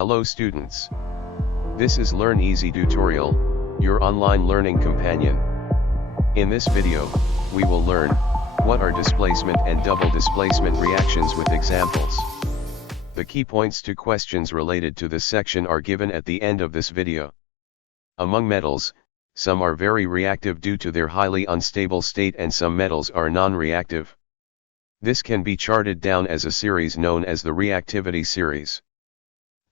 Hello students. This is Learn Easy Tutorial, your online learning companion. In this video, we will learn what are displacement and double displacement reactions with examples. The key points to questions related to this section are given at the end of this video. Among metals, some are very reactive due to their highly unstable state and some metals are non-reactive. This can be charted down as a series known as the Reactivity Series.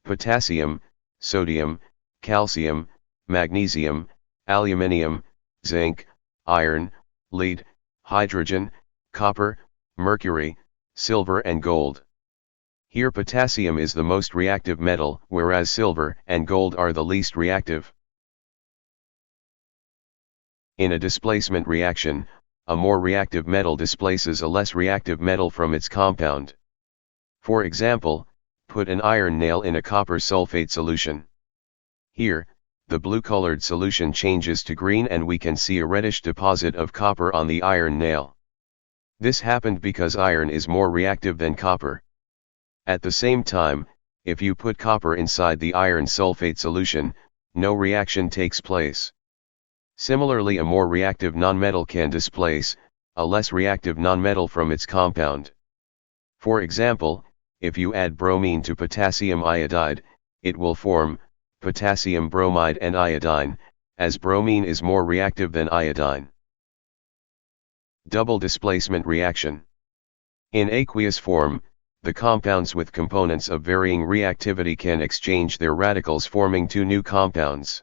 Potassium, sodium, calcium, magnesium, aluminium, zinc, iron, lead, hydrogen, copper, mercury, silver and gold. Here potassium is the most reactive metal, whereas silver and gold are the least reactive. In a displacement reaction, a more reactive metal displaces a less reactive metal from its compound. For example, put an iron nail in a copper sulfate solution. Here, the blue-colored solution changes to green and we can see a reddish deposit of copper on the iron nail. This happened because iron is more reactive than copper. At the same time, if you put copper inside the iron sulfate solution, no reaction takes place. Similarly, a more reactive nonmetal can displace a less reactive nonmetal from its compound. For example, if you add bromine to potassium iodide, it will form potassium bromide and iodine, as bromine is more reactive than iodine. Double displacement reaction. In aqueous form, the compounds with components of varying reactivity can exchange their radicals, forming two new compounds.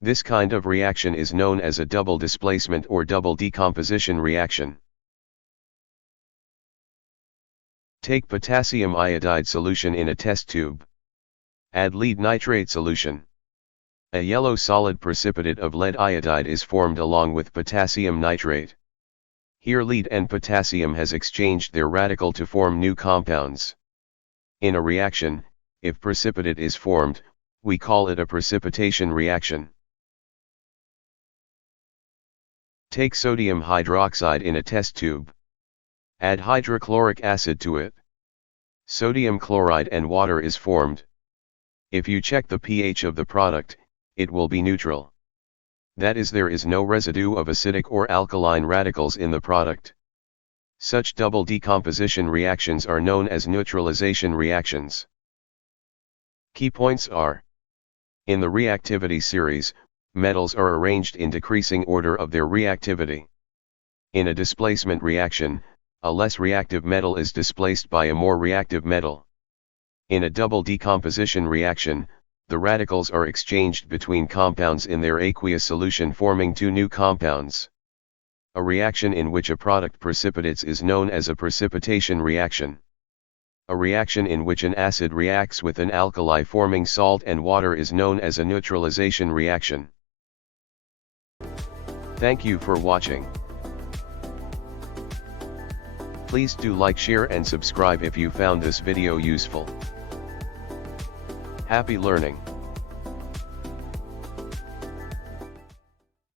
This kind of reaction is known as a double displacement or double decomposition reaction. Take potassium iodide solution in a test tube. Add lead nitrate solution. A yellow solid precipitate of lead iodide is formed along with potassium nitrate. Here lead and potassium has exchanged their radical to form new compounds. In a reaction, if precipitate is formed, we call it a precipitation reaction. Take sodium hydroxide in a test tube. Add hydrochloric acid to it. Sodium chloride and water is formed. If you check the pH of the product, it will be neutral. That is, there is no residue of acidic or alkaline radicals in the product. Such double decomposition reactions are known as neutralization reactions. Key points are: in the reactivity series, metals are arranged in decreasing order of their reactivity. In a displacement reaction, a less reactive metal is displaced by a more reactive metal. In a double decomposition reaction, the radicals are exchanged between compounds in their aqueous solution, forming two new compounds. A reaction in which a product precipitates is known as a precipitation reaction. A reaction in which an acid reacts with an alkali forming salt and water is known as a neutralization reaction. Thank you for watching. Please do like, share and subscribe if you found this video useful. Happy learning!